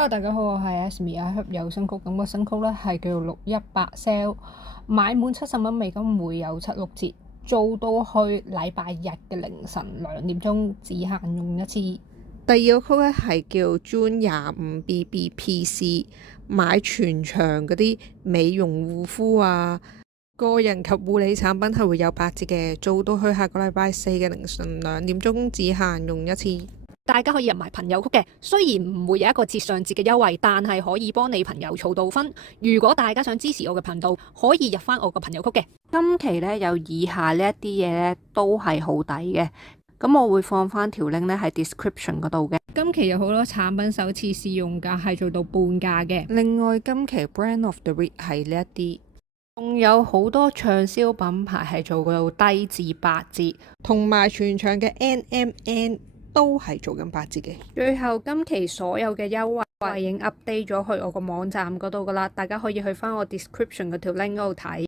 Hello，大家好，我係 Asmi，I hope 有新曲。咁個新曲咧係叫做618 Sale，買滿70蚊美金會有76折，做到去禮拜日嘅凌晨2點，只限用一次。第二個曲咧係叫 June 25BBPC，買全場嗰啲美容護膚啊、個人及護理產品係會有8折嘅，做到去下個禮拜4嘅凌晨2點，只限用一次。大家可以入埋朋友曲嘅，雖然唔會有一個節上節嘅優惠，但係可以幫你朋友儲到分。如果大家想支持我嘅頻道，可以入翻我個朋友曲嘅。今期咧有以下呢一啲嘢咧都係好抵嘅，咁我會放翻條 link 咧喺 description 嗰度嘅。今期有好多產品首次試用價係做到半價嘅。另外今期 Brand of the Week 係呢一啲，仲有好多暢銷品牌係做到低至8折，同埋全場嘅 NMN 都係做緊8折嘅。最後今期所有嘅優惠已經 update 咗去我個網站嗰度噶啦，大家可以去翻我 description 嗰條 link 嗰度睇。